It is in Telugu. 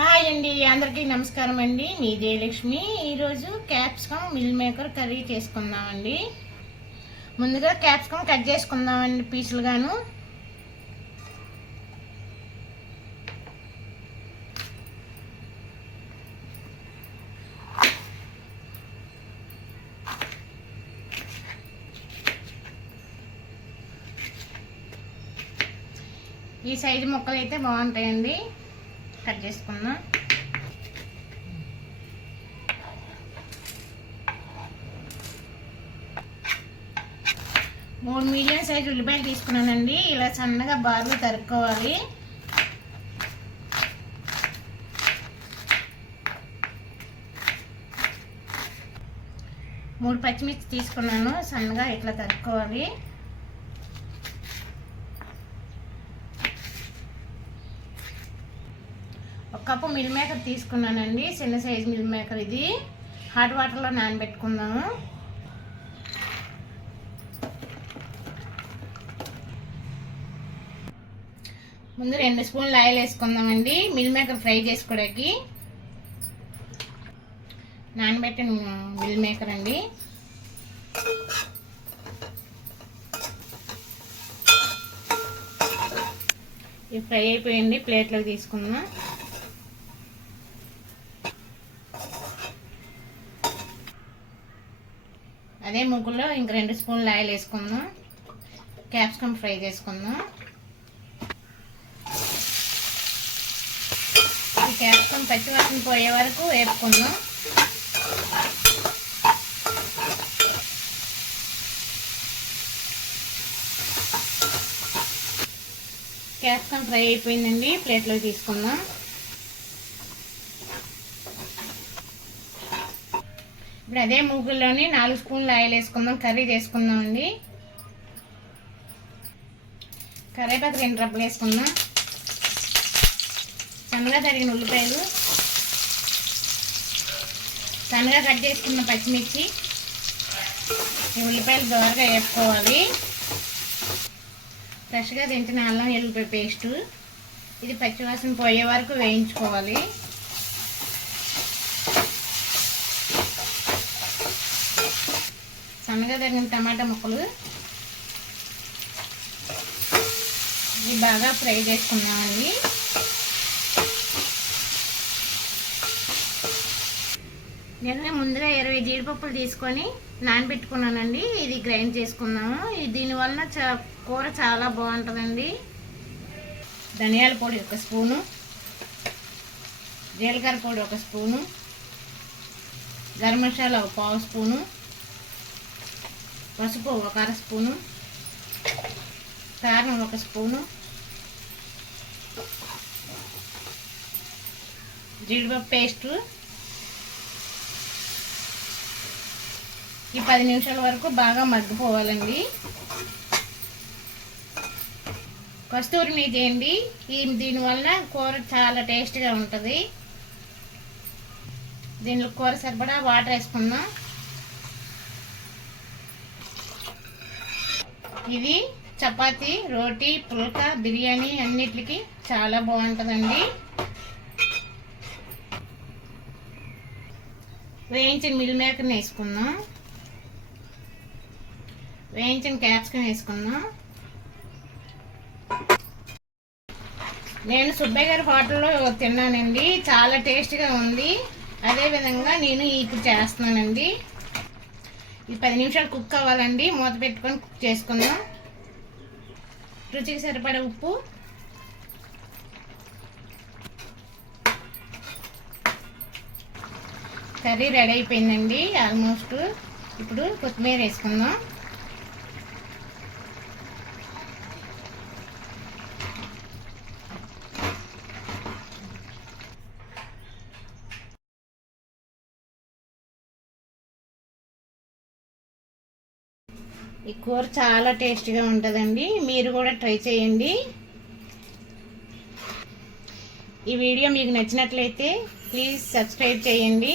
హాయ్ అండి అందరికీ నమస్కారం అండి. మీ జయలక్ష్మి. ఈరోజు క్యాప్సికమ్ మిల్ మేకర్ కర్రీ చేసుకుందామండి. ముందుగా క్యాప్సికమ్ కట్ చేసుకుందామండి పీసులుగాను. ఈ సైజు ముక్కలు అయితే బాగుంటాయండి. కట్ చేసుకుందాం. మూడు మీడియం సైజ్ ఉల్లిపాయలు తీసుకున్నానండి. ఇలా సన్నగా బాగా తరుక్కోవాలి. మూడు పచ్చిమిర్చి తీసుకున్నాను. సన్నగా ఇట్లా తరుక్కోవాలి. కప్పు మిల్ మేకర్ తీసుకున్నానండి. చిన్న సైజ్ మిల్ మేకర్ ఇది. హాట్ వాటర్లో నానబెట్టుకుందాము. ముందు రెండు స్పూన్లు ఆయిల్ వేసుకుందామండి. మిల్ మేకర్ ఫ్రై చేసుకోవడానికి. నానబెట్టిన మిల్ మేకర్ అండి. ఇది ఫ్రై అయిపోయింది. ప్లేట్లోకి తీసుకుందాం అదే ముగ్గులో ఇంక రెండు స్పూన్లు ఆయిల్ వేసుకుందాం. క్యాప్సికమ్ ఫ్రై చేసుకుందాం. ఈ క్యాప్సికమ్ పచ్చివాసన పోయే వరకు వేపుకుందాం. క్యాప్సికమ్ ఫ్రై అయిపోయిందండి ప్లేట్లో తీసుకుందాం. ఇప్పుడు అదే ముగ్గుల్లోని నాలుగు స్పూన్లు ఆయిల్ వేసుకుందాం కర్రీ చేసుకుందాం అండి. కరివేపాకు రెండు రబ్బలు వేసుకుందాం. సన్నగా తరిగిన ఉల్లిపాయలు. సన్నగా కట్ చేసుకున్న పచ్చిమిర్చి. ఈ ఉల్లిపాయలు దోరగా వేసుకోవాలి ఫ్రెష్గా దించిన అల్లం ఎల్లిపాయ పేస్టు. ఇది పచ్చివాసన పోయే వరకు వేయించుకోవాలి. సన్నగా తరిగిన టమాటా ముక్కలు ఇవి బాగా ఫ్రై చేసుకున్నామండి. నేను ముందుగా ఇరవై జీడిపప్పులు తీసుకొని నానబెట్టుకున్నానండి. ఇది గ్రైండ్ చేసుకున్నాము. దీనివల్ల చా కూర చాలా బాగుంటుందండి. ధనియాల పొడి ఒక స్పూను జీలకర్ర పొడి ఒక స్పూను గరం మసాలా ఒక పావు స్పూను పసుపు ఒక అర స్పూను కారం ఒక స్పూను జీడిపప్పు పేస్టు. ఈ పది నిమిషాల వరకు బాగా మగ్గిపోవాలండి. కస్తూరి మీద చేయండి ఈ దీనివల్ల కూర చాలా టేస్ట్గా ఉంటుంది. దీనిలో కూర సరిపడా వాటర్ వేసుకున్నాం ఇది చపాతి రోటీ పుల్కా బిర్యానీ అన్నిటికి చాలా బాగుంటుందండి. వేయించిన మిల్ మేకర్ని వేసుకుందాం. వేయించిన క్యాప్సికం వేసుకుందాం. నేను సుబ్బయ్య గారి హోటల్లో తిన్నానండి. చాలా టేస్ట్గా ఉంది. అదేవిధంగా నేను ఇప్పుడు చేస్తున్నానండి. ఇది పది నిమిషాలు కుక్ అవ్వాలండి. మూత పెట్టుకొని కుక్ చేసుకుందాం. రుచికి సరిపడే ఉప్పు. కర్రీ రెడీ అయిపోయిందండి. ఆల్మోస్ట్ ఇప్పుడు కొత్తిమీర వేసుకుందాం. ఈ కూర చాలా టేస్టీగా ఉంటుందండి. మీరు కూడా ట్రై చేయండి. ఈ వీడియో మీకు నచ్చినట్లయితే ప్లీజ్ సబ్స్క్రైబ్ చేయండి.